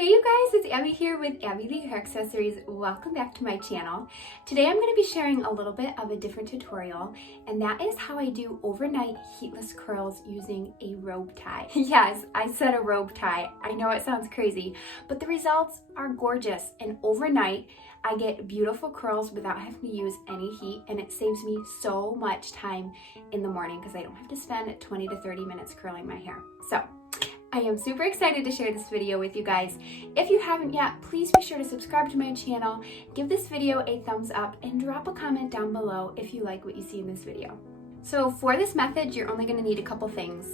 Hey you guys, it's Abby here with Abby the Hair Accessories. Welcome back to my channel. Today I'm going to be sharing a little bit of a different tutorial, and that is how I do overnight heatless curls using a robe tie. Yes, I said a robe tie. I know it sounds crazy, but the results are gorgeous, and overnight I get beautiful curls without having to use any heat, and it saves me so much time in the morning because I don't have to spend 20 to 30 minutes curling my hair. So I am super excited to share this video with you guys. If you haven't yet, please be sure to subscribe to my channel, give this video a thumbs up, and drop a comment down below if you like what you see in this video. So for this method, you're only going to need a couple things: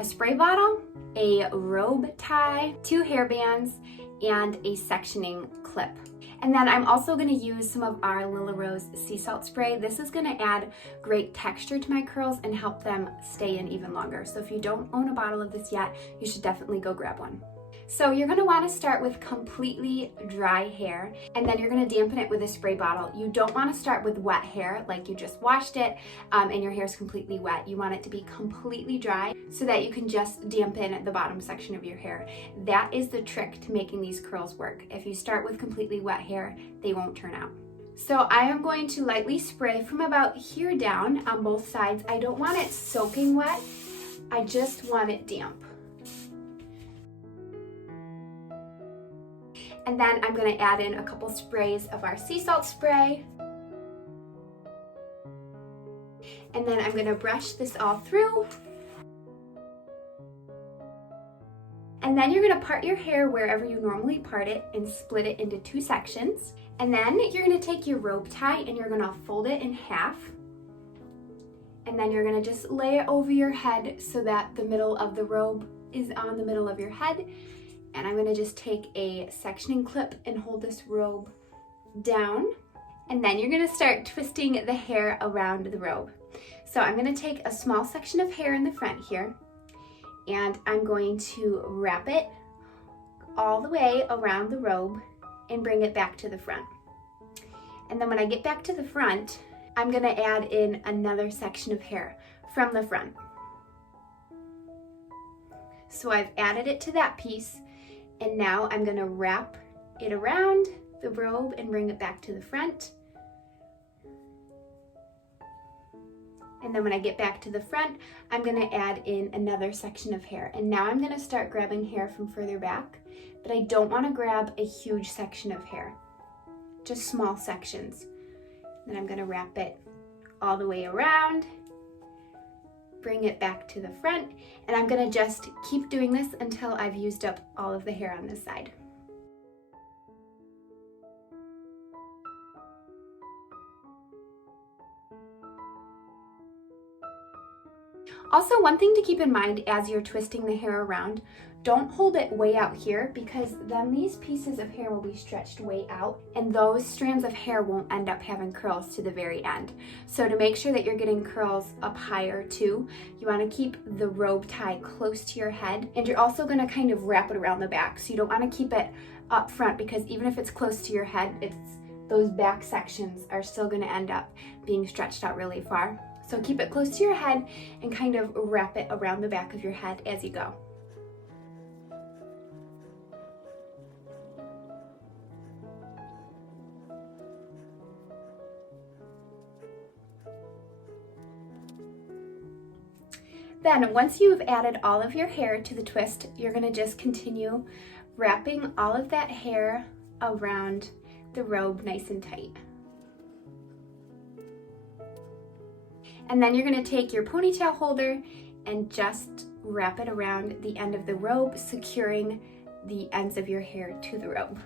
a spray bottle, a robe tie, 2 hair bands, and a sectioning clip. And then I'm also going to use some of our Lila Rose sea salt spray. This is going to add great texture to my curls and help them stay in even longer. So if you don't own a bottle of this yet, you should definitely go grab one. So you're going to want to start with completely dry hair, and then you're going to dampen it with a spray bottle. You don't want to start with wet hair, like you just washed it and your hair is completely wet. You want it to be completely dry so that you can just dampen the bottom section of your hair. That is the trick to making these curls work. If you start with completely wet hair, they won't turn out. So I am going to lightly spray from about here down on both sides. I don't want it soaking wet, I just want it damp. And then I'm going to add in a couple sprays of our sea salt spray. And then I'm going to brush this all through. And then you're going to part your hair wherever you normally part it and split it into 2 sections. And then you're going to take your robe tie and you're going to fold it in half. And then you're going to just lay it over your head so that the middle of the robe is on the middle of your head. And I'm going to just take a sectioning clip and hold this robe down. And then you're going to start twisting the hair around the robe. So I'm going to take a small section of hair in the front here, and I'm going to wrap it all the way around the robe and bring it back to the front. And then when I get back to the front, I'm going to add in another section of hair from the front. So I've added it to that piece. And now I'm going to wrap it around the robe and bring it back to the front. And then when I get back to the front, I'm going to add in another section of hair. And now I'm going to start grabbing hair from further back, but I don't want to grab a huge section of hair, just small sections. Then I'm going to wrap it all the way around, bring it back to the front, and I'm going to just keep doing this until I've used up all of the hair on this side. Also, one thing to keep in mind as you're twisting the hair around, don't hold it way out here, because then these pieces of hair will be stretched way out and those strands of hair won't end up having curls to the very end. So to make sure that you're getting curls up higher too, you want to keep the robe tie close to your head, and you're also going to kind of wrap it around the back. So you don't want to keep it up front, because even if it's close to your head, those back sections are still going to end up being stretched out really far. So keep it close to your head and kind of wrap it around the back of your head as you go. Then once you've added all of your hair to the twist, you're going to just continue wrapping all of that hair around the robe nice and tight. And then you're going to take your ponytail holder and just wrap it around the end of the robe, securing the ends of your hair to the robe.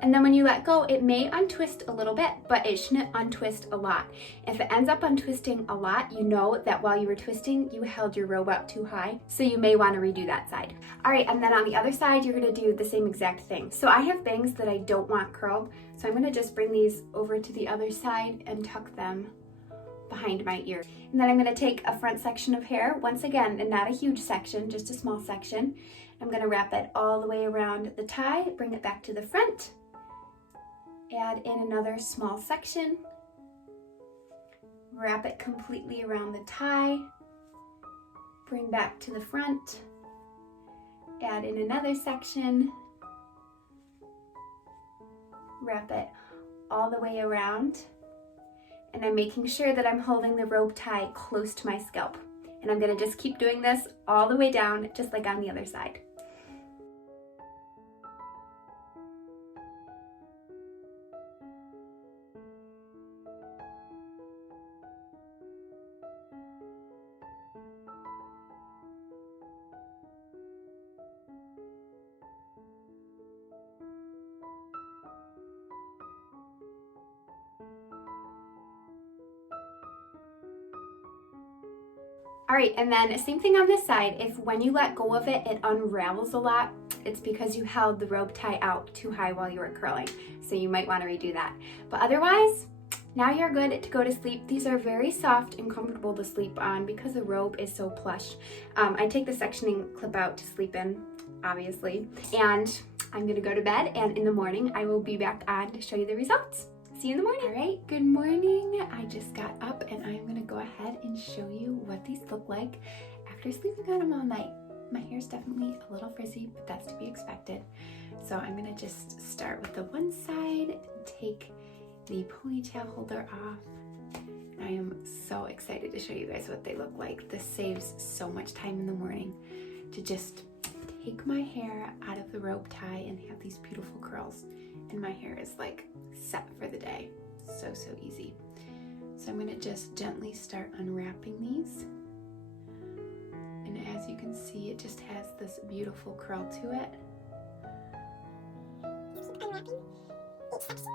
And then when you let go, it may untwist a little bit, but it shouldn't untwist a lot. If it ends up untwisting a lot, you know that while you were twisting, you held your robe up too high, so you may want to redo that side. All right, and then on the other side, you're going to do the same exact thing. So I have bangs that I don't want curled, so I'm going to just bring these over to the other side and tuck them behind my ear. And then I'm going to take a front section of hair, once again, and not a huge section, just a small section. I'm going to wrap it all the way around the tie, bring it back to the front, add in another small section, wrap it completely around the tie, bring back to the front, add in another section, wrap it all the way around. And I'm making sure that I'm holding the rope tie close to my scalp. And I'm gonna just keep doing this all the way down, just like on the other side. All right, and then same thing on this side. If when you let go of it, it unravels a lot, it's because you held the rope tie out too high while you were curling. So you might want to redo that. But otherwise, now you're good to go to sleep. These are very soft and comfortable to sleep on because the robe is so plush. I take the sectioning clip out to sleep in, obviously. And I'm gonna go to bed, and in the morning, I will be back on to show you the results. See you in the morning. All right, good morning. I just got up and I'm gonna go ahead and show you what these look like after sleeping on them all night. My hair's definitely a little frizzy, but that's to be expected. So I'm gonna just start with the one side, take the ponytail holder off. I am so excited to show you guys what they look like. This saves so much time in the morning to just take my hair out of the rope tie and have these beautiful curls. And my hair is like set for the day. So easy. So I'm gonna just gently start unwrapping these. And as you can see, it just has this beautiful curl to it. Keep unwrapping each section.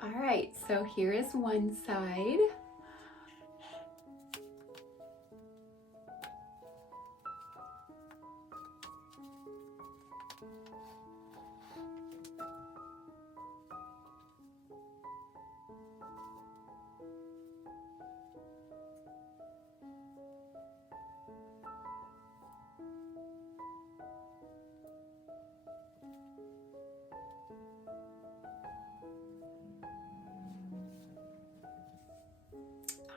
All right, so here is one side.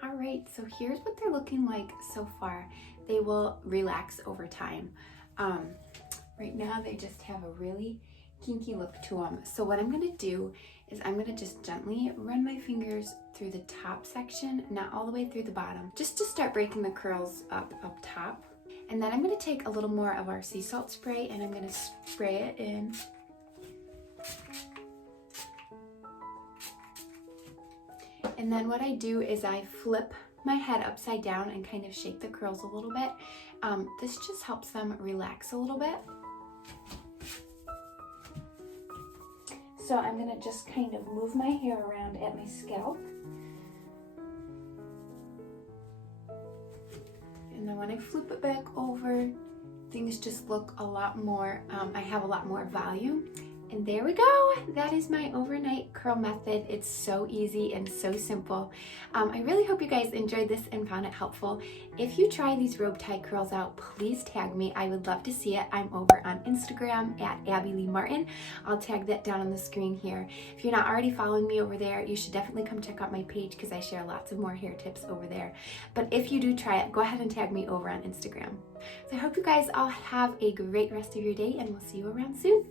All right, so here's what they're looking like so far. They will relax over time. Right now they just have a really kinky look to them. So what I'm gonna do is I'm gonna just gently run my fingers through the top section, not all the way through the bottom, just to start breaking the curls up top. And then I'm gonna take a little more of our sea salt spray and I'm gonna spray it in. And then what I do is I flip my head upside down and kind of shake the curls a little bit. This just helps them relax a little bit. So I'm gonna just kind of move my hair around at my scalp. And then when I flip it back over, things just look a lot more, I have a lot more volume. And there we go. That is my overnight curl method. It's so easy and so simple. I really hope you guys enjoyed this and found it helpful. If you try these rope tie curls out, please tag me. I would love to see it. I'm over on Instagram at Abby Lee Martin. I'll tag that down on the screen here. If you're not already following me over there, you should definitely come check out my page because I share lots of more hair tips over there. But if you do try it, go ahead and tag me over on Instagram. So I hope you guys all have a great rest of your day and we'll see you around soon.